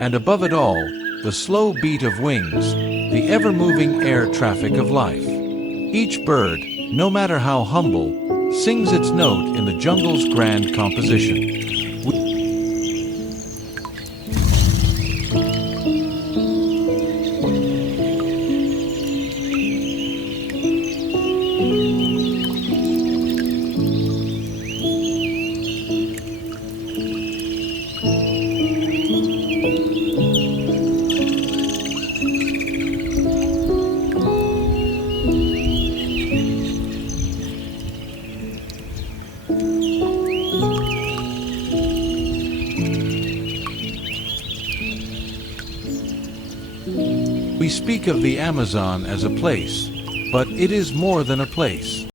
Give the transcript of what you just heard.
and above it all, the slow beat of wings, the ever-moving air traffic of life. Each bird, no matter how humble, sings its note in the jungle's grand composition. We speak of the Amazon as a place, but it is more than a place.